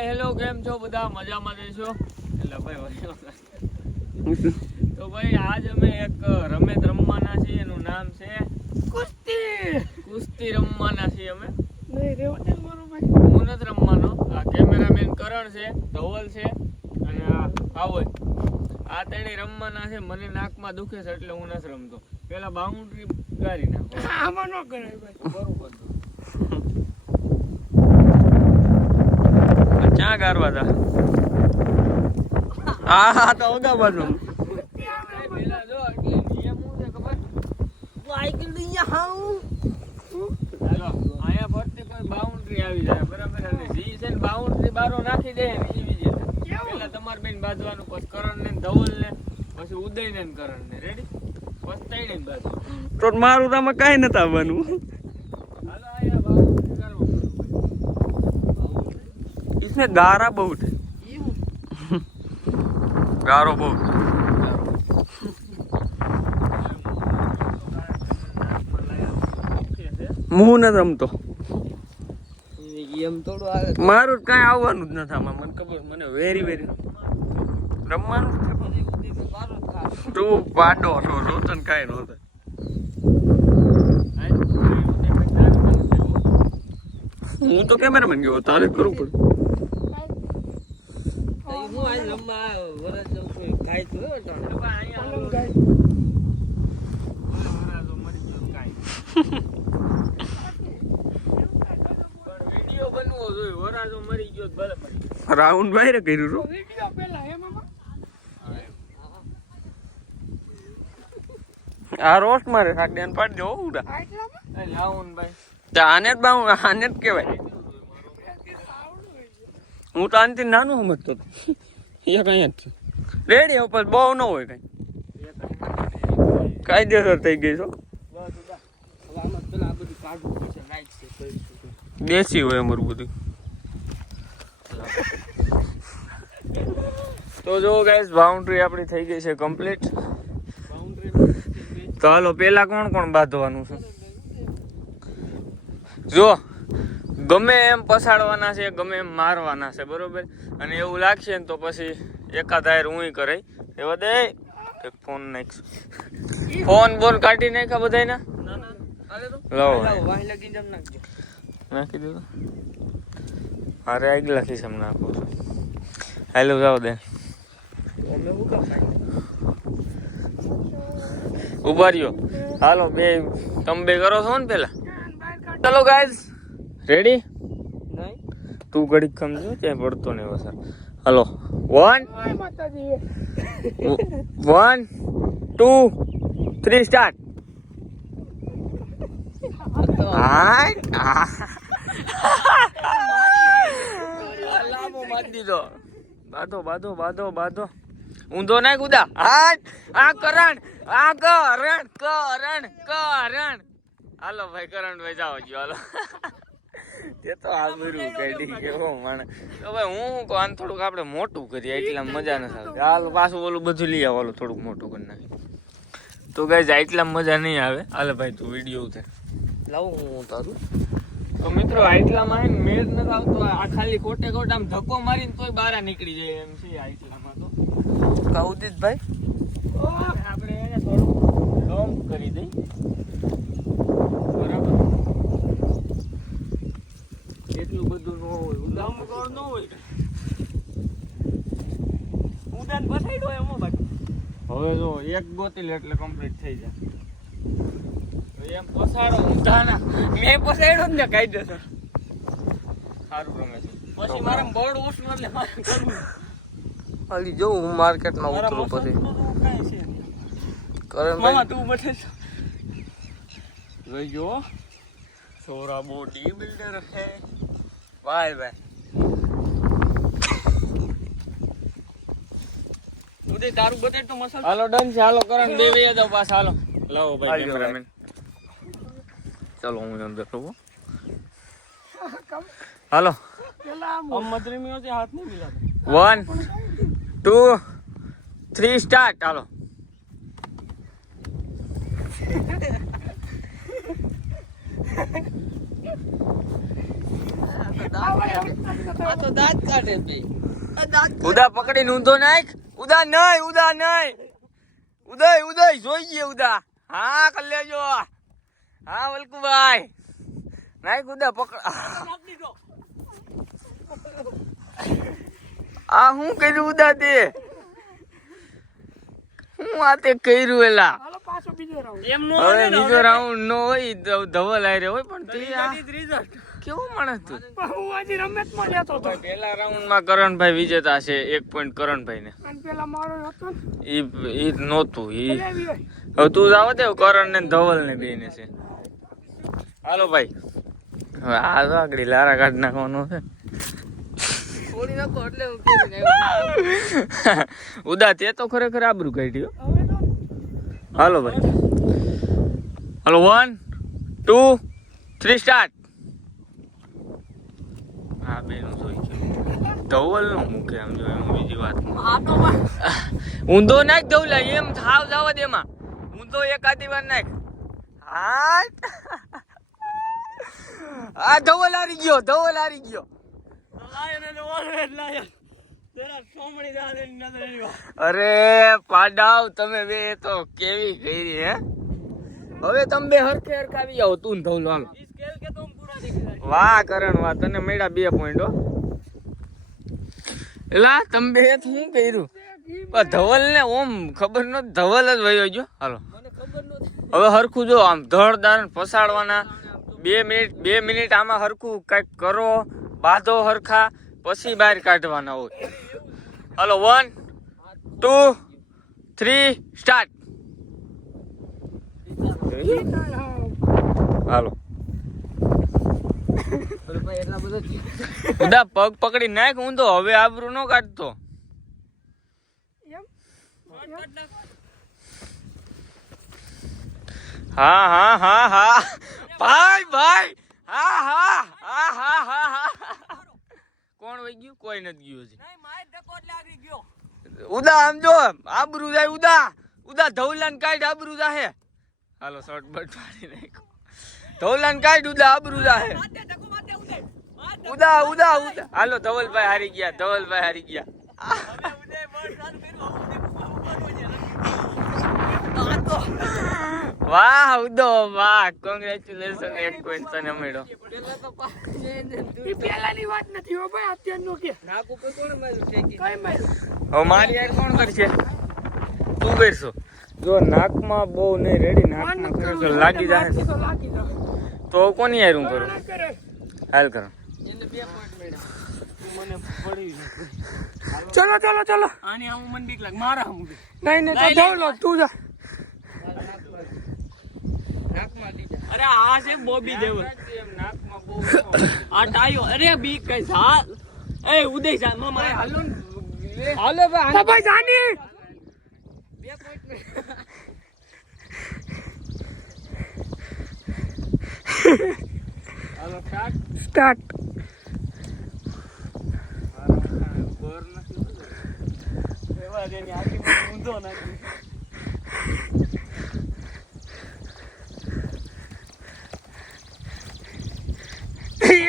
Hi hello કેમ છો બધા મજામાં જઈશો એટલે ભાઈ તો ભાઈ આજ અમે એક રમત રમવાના છીએ એનું નામ છે કુસ્તી રમવાના છીએ અમે હું નથી રમવાનો આ કેમેરામેન કરણ છે ધવલ છે અને ભાવજ આ તેણે રમવાના છે મને નાકમાં દુખે છે એટલે હું નથી રમતો પેલા બાઉન્ડ્રી ગારી નાખો આમાં ન કરાય ભાઈ બરોબર ક્યાં ગારવા હતા હા તો ઓગા બાજુ પેલા જો એટલે નિયમ શું છે ખબર સાયકલ લઈ આવું ચાલો આયા ફરતી કોઈ બાઉન્ડ્રી આવી જાય બરાબર અને જી છે ને બાઉન્ડ્રી બારો નાખી દે ને ઈ વિજે પેલા તમાર બેન બાંધવાનું પછી કરણ ને ધવલ ને પછી ઉદય ને કરણ ને રેડી પછી તૈણે બાજુ તો મારું તામાં કાઈ નતા આવવાનું હાલો આયા બાઉન્ડ્રી કરવો इसमें गारा बहुत है गारो बहुत मुंह न रमतो એમ થોડું આવે મારું કઈ આવવાનું જ નથી આમાં મને ખબર મને વેરી વેરી રમવાનું તું પાડો છો રોતન કાઈ નો થાય હું તો કેમેરામેન ગયો તારે કરવું પડે હું આજ રમવા વરસ જઉં છું કાઈ તો અહીંયા વરાજો મરી ગયો કાઈ પણ વિડિયો બનવો જોઈએ વરાજો મરી ગયો બરાબર રાઉન્ડ બહાર કર્યું રો વિડિયો પહેલા એમાં આ રોસ્ટ મારે સાડ્યાન પાડ જો ઉડા એ લાઉન ભાઈ આને જ બાઉ આને જ કહેવાય હું તો આનથી નાનું સમજતો હતો એ કઈ જ રેડી ઉપર બહુ ન હોય કઈ કાયદેસર થઈ ગઈ છો દેશી હોય અમારું બધું તો જો ગાઈસ બાઉન્ડ્રી આપણી થઈ ગઈ છે કમ્પ્લીટ તો હાલો પેલા કોણ કોણ બાંધવાનું છે જો ગમે એમ પસાડવાના છે ગમે એમ મારવાના છે બરોબર અને એવું લાગશે ને તો પછી એકાદ હાયર હું કરે એવા દે એક ફોન નાખ ફોન બોન કાઢી નાખ્યા બધાયના નાખી દીધો અરે આગલા ખિસ્સામાં નાખું છું હાલો જાવ દે ઉભા રહ્યો હાલો બે તમે બે કરો છો ને પેલા ચલો ગાઈઝ રેડી નહીં તું ઘડીક સમજો ત્યાં પડતો નહીં વસર હલો 1 2 3 સ્ટાર્ટ લાંબો મારી દીધો બાધો ઊંધો ના કુદા આ કરણ હાલો ભાઈ કરણભાઈ જાઓ જો હાલો તે તો આબરૂ કાઢી કેવો માણે તો ભાઈ હું કહું આને થોડુંક આપણે મોટું કરીએ એટલા મજા નથી આવતી હાલ પાછું ઓલું બધું લઈ આવો થોડુંક મોટું કરી નાખી તો ગાઈઝ એટલા મજા નહીં આવે હાલે ભાઈ તું વિડીયો ઉતાર લાવું હું તારું તો મિત્રો આટલામાં હે મેળ નથી આવતો આ ખાલી કોટે આમ ધક્કો મારીને તોય બહાર નીકળી જાય એમ છે આટલામાં તો કૌદિતભાઈ આપણે એને થોડું લંબ કરી દઈ બરાબર એટલું બધું ન હોય ઉદામ ગોળ ન હોય ઉડાન પસાડો એમાં બાકી હવે જો એક બોતલ એટલે કમ્પ્લીટ થઈ જાય એમ પસાડો ઊંધાના મેં પસાડ્યો ને કાયદેસર સારું રમે છે પછી મારે બોર્ડ ઓછું એટલે મારે કરવું હાલી જો હું માર્કેટમાં ઉતરું પછી કરે મામા તું બેઠે જોઈ જો छोरा बॉडी बिल्डर है वाह भाई ઉદય તારું બતાડ તો મસાલ હાલો ડન છે હાલો કરણ બે વે જાવ પાછા હાલો લાવો ભાઈ કેમેરામેન ચલો હું અંદર તો હાલો हम मदरी में होते हाथ नहीं मिलाते 1 2 3 स्टार्ट हालो ઉદા પકડીને ઊંધો નાખ. ઉદા નહીં, ઉદા નહીં. ઉદય ઉદય જોઈએ ઉદા. હા કરી લેજો. હા વલ્કુભાઈ નાખ ઉદા પકડ. આ હું કર્યું ઉદા તે? હું આ તે કર્યું એલા? હવે બીજો રાઉન્ડ નો હોય ધવલ આરે હોય પણ તે કેવું માણસ તું? પેલા રાઉન્ડ માં કરણભાઈ વિજેતા છે, 1 પોઈન્ટ કરણભાઈ ને. ઈ નહોતું. હવે તું જાવ દે કરણ ને ધવલ ને બે ને છે. હાલો ભાઈ હવે આ તો આગળ લારા કાઢ નાખવાનો છે. ઉદા તે તો ખરેખર આબરૂ કાઢ્યો. હાલો ભાઈ હાલો 1 2 3 સ્ટાર્ટ. હા બેનું જોઈ ધવલ નું મૂકે આમ જો એમ બીજી વાત ઊંધો નાખ ધવલા એમ થાવ જવા દે એમાં ઊંધો એક આધી વાર નાખ. હા આ ધવલ હારી ગયો, ધવલ હારી ગયો. અરે પાડાવ તમે બે તો કેવી કરી હે. હવે તમે બે હરખે હરખા આવી જાઓ તું ને ધવલ. હાલો વાહ કરણ વાહ તને મળ્યા 2 પોઈન્ટ. એલા તમે બે શું કર્યું? ધવલ ને ઓમ ખબર ન ધવલ જ વયો ગયો. હાલો હવે હરખું જો આમ ધડદાર પસાડવાના 2 મિનિટ આમાં હરખું કઈક કરો, બાંધો હરખા, પછી બહાર કાઢવાના હોય. હાલો 1 2 3 સ્ટાર્ટ. હાલો બધા પગ પકડી નાખ ઊંધો. હવે આબરૂ નો કાઢતો. હા હા હા હા ભાઈ ભાઈ હા હા હા હા હા હા. કોણ વઈ ગયું? કોઈ નથી ગયું હજી. ઉદા આમ જો આબરૂ જાય. ઉદા ઉદા ધવલાન કાઢ આબરૂ જાહે. હાલો શોર્ટ બટ પાડી નાખો. ધવલાન કાઢ ઉદા આબરૂ જાહે. ઉદા ઉદા ઉદા. હાલો ધવલભાઈ હારી ગયા, ધવલભાઈ હારી ગયા. વાહ ઉદો વાહ કોંગ્રેચ્યુલેશન. 1 પોઈન્ટ તને મળ્યો. પેલાની વાત નથી હો ભાઈ, અત્યારનો કે નાક ઉપર કોણ માર્યું છે કે કઈ માર્યું? હવે મારી યાર કોણ કરશે? તું કરશો. જો નાકમાં બહુ નહીં રેડી નાકમાં કરે તો લાગી જાય તો કોની યાર હું કરું? હાલ કરો. એને 2 પોઈન્ટ મળ્યા. મને પડી. ચલો ચલો ચલો. આની હું મને બીક લાગ મારા હું. નહીં નહીં તો ધવલો તું જા. અરે આ છે બોબી દેવલ. નાકમાં બહુ આ ટાયો. અરે બીક કઈ સાલ. એ ઉદય જા મામા હાલો હાલો ભાઈ. ભાઈ જાની 2 પોઈન્ટ. હાલો સ્ટાર્ટ. બોર નથી એવા જેની આખી ઊંધો નાખી.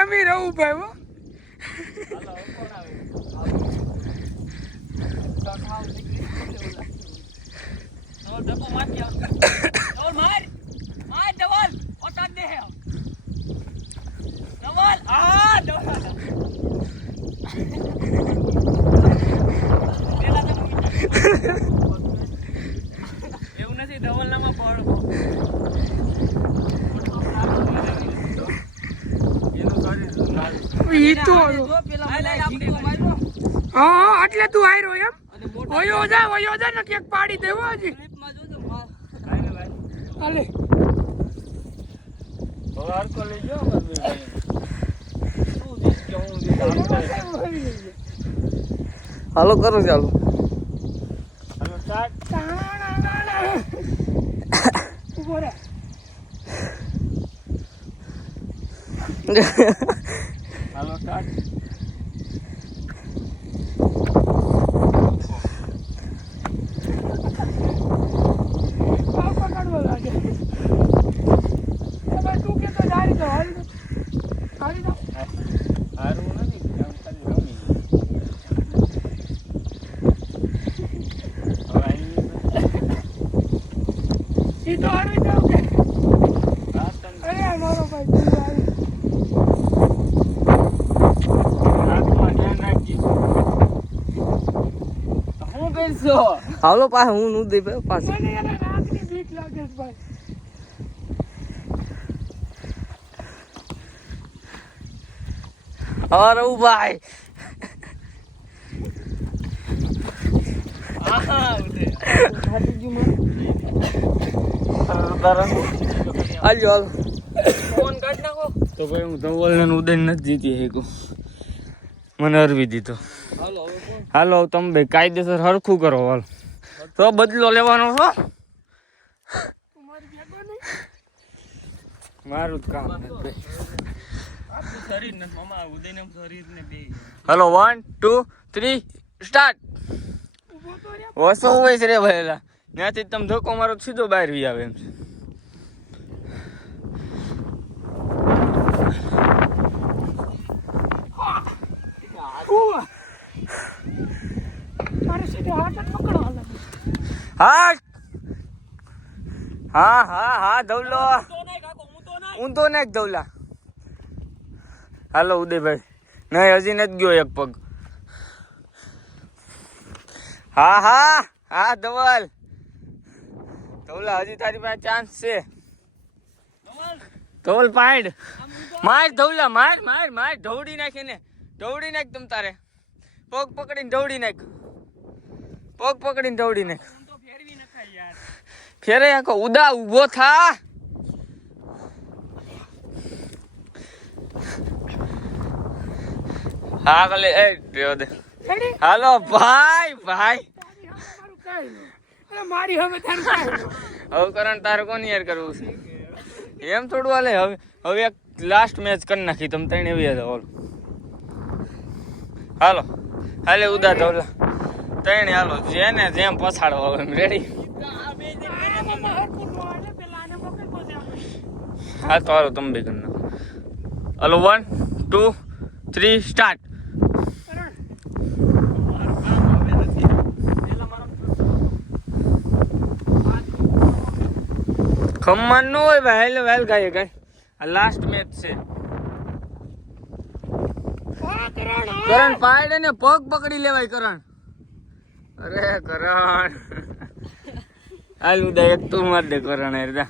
એમ રહું ભાઈ. હો એવું નથી ધવલ નામાં પડો. હા એટલે તું આયરો એમ વયો જા ને કેક પાડી દેવો હજી. હાલે હરકો લઈ જાઓ. હાલો કરો ચાલો. હાલો સ્ટાર્ટ. ઉભો રે. હાલો સ્ટાર્ટ. પકડવો લાગે. તું કે તો જારી દો. હારી દો. હા તો આવી જાવ કે અરે મારો ભાઈ તું આવી હું કરશો હાલો પાસે હું નું દે પાસે મને યાર રાતની બીક લાગે છે ભાઈ અરે ભાઈ હાલો ફોન કાઢ નાખો તો ભાઈ હું ધવલ ને ઉદય નથી જીતી શકું મને હરવી દીધો હાલો તમે બે કાયદેસર હરખું કરો હાલ તો બદલો લેવાનો છો મારું જ કામ હલો 1 2 3 સ્ટાર્ટ વસો હોય છે રે ભાઈલા ત્યાંથી તમે ધોકો મારો સીધો બહાર વી આવે એમ છે મારે સીધે હાથ જ પકડવા લાગે હાટ હા હા હા ધવલો ઊંધો નાખ ધવલા હાલો ઉદયભાઈ નહીં હજી નથી ગયો એક પગ હા હા હા ધવલ ધવલા હજી તારી પાસે ચાન્સ છે ધવલ પાડ માર ધવલા માર માર માર ઢવડી નાખે ને ઢવડી નાખ તમ તારે પગ પકડીને ઢવડી નાખ પગ પકડીને ઢવડી નાખ ફેરે આખો ઉદા ઉભો થા હા કલે એ રેવ દે હાલો ભાઈ ભાઈ મારી હવે તારું કાઈ હવે કરણ તારે કોની યાર કરવું છે એમ થોડું હાલે હવે હવે એક લાસ્ટ મેચ કરી નાખી તમે ત્રણ એવી હતા ઓલ હાલો હાલે ઉદા ધવલા ત્રણ હાલો જેને જેમ પછાડો હવે રેડી હા તો હાલો તમે બે કરી નાખો હાલો 1 2 3 સ્ટાર્ટ ખમ્મન નો હોય ભાઈ હેલો વેલ ગાય ગાય આ લાસ્ટ મેચ છે કરણ પાડે ને પગ પકડી લેવાય કરણ અરે કરણ હાલ ઉદય એક તું માર દે કરણ યાર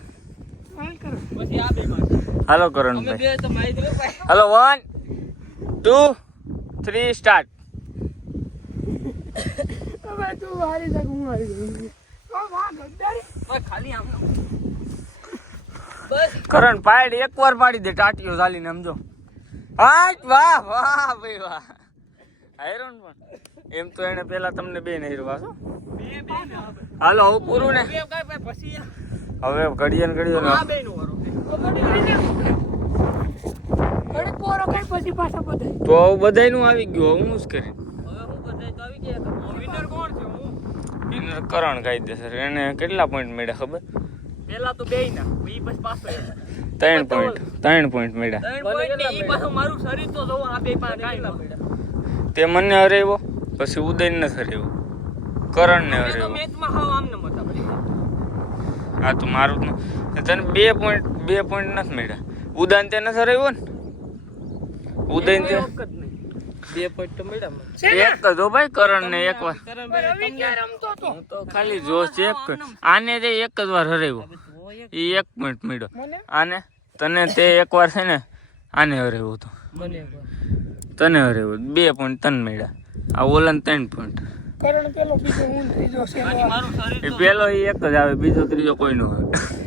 હાલો કરણ ભાઈ હાલો 1 2 3 સ્ટાર્ટ હવે તું મારી જાગ હું મારી જાગ વાહ ગદ્દારી ખાલી આમ કરણ પાડ એકવાર પાડી દે ટાટીઓ ચાલીને સમજો હાટ વાહ વાહ ભાઈ વાહ આયરોન પણ એમ તો એને પેલા તમને બે નહીં રવાસો હાલો હવે પૂરું ને હવે ઘડીએ ને ઘડીએ તો બધાય નું આવી ગયું હું જ કરી વિનર કરણ કાયદેસર એને કેટલા પોઈન્ટ મળ્યા ખબર પેલા તો બેય ના ઈ બસ પાછો 3 પોઈન્ટ મળ્યા 3 પોઈન્ટ ને ઈ પાછો મારું શરીર તો જો આ બે પાસે કાઈ ના પડ્યા તે મને હરાવ્યો પછી ઉદય ને હરાવ્યો કરણ ને તો હરાવ્યો મેચમાં હાવ આમ ન મતા પડી હા તો મારું તને 2 પોઈન્ટ નથી મળ્યા ઉદયન તે નથી હરાવ્યો ને ઉદયન તે 2 પોઈન્ટ તો મળ્યા મને એક જ હો ભાઈ કરણ ને એકવાર રવિ ક્યાં રમતો તો હું તો ખાલી જો ચેક કર આને તે એક જ વાર હરાવ્યો ઈ 1 પોઈન્ટ મળ્યો આને તને તે એકવાર છે ને આને હરાવ્યો તો મને તને હરાવ્યો 2 પોઈન્ટ તને મળ્યા આ ઓલન 3 પોઈન્ટ કરણ પેલો બીજો હું ત્રીજો છે મારું શરીર એ પેલો ઈ એક જ આવે બીજો ત્રીજો કોઈ નો આવે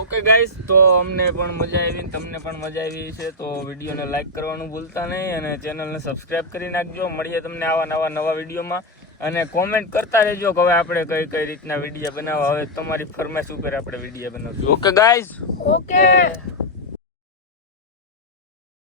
ઓકે ગાઈસ તો અમને પણ મજા આવી ને તમને પણ મજા આવી છે તો વિડીયોને લાઈક કરવાનું ભૂલતા નહીં અને ચેનલને સબસ્ક્રાઇબ કરી નાખજો મળીએ તમને આવા નવા વિડીયોમાં અને કોમેન્ટ કરતા રહેજો કે હવે આપણે કઈ રીતના વિડીયો બનાવવા હવે તમારી ફરમાઈશ ઉપર આપણે વિડીયો બનાવશું ઓકે ગાઈસ ઓકે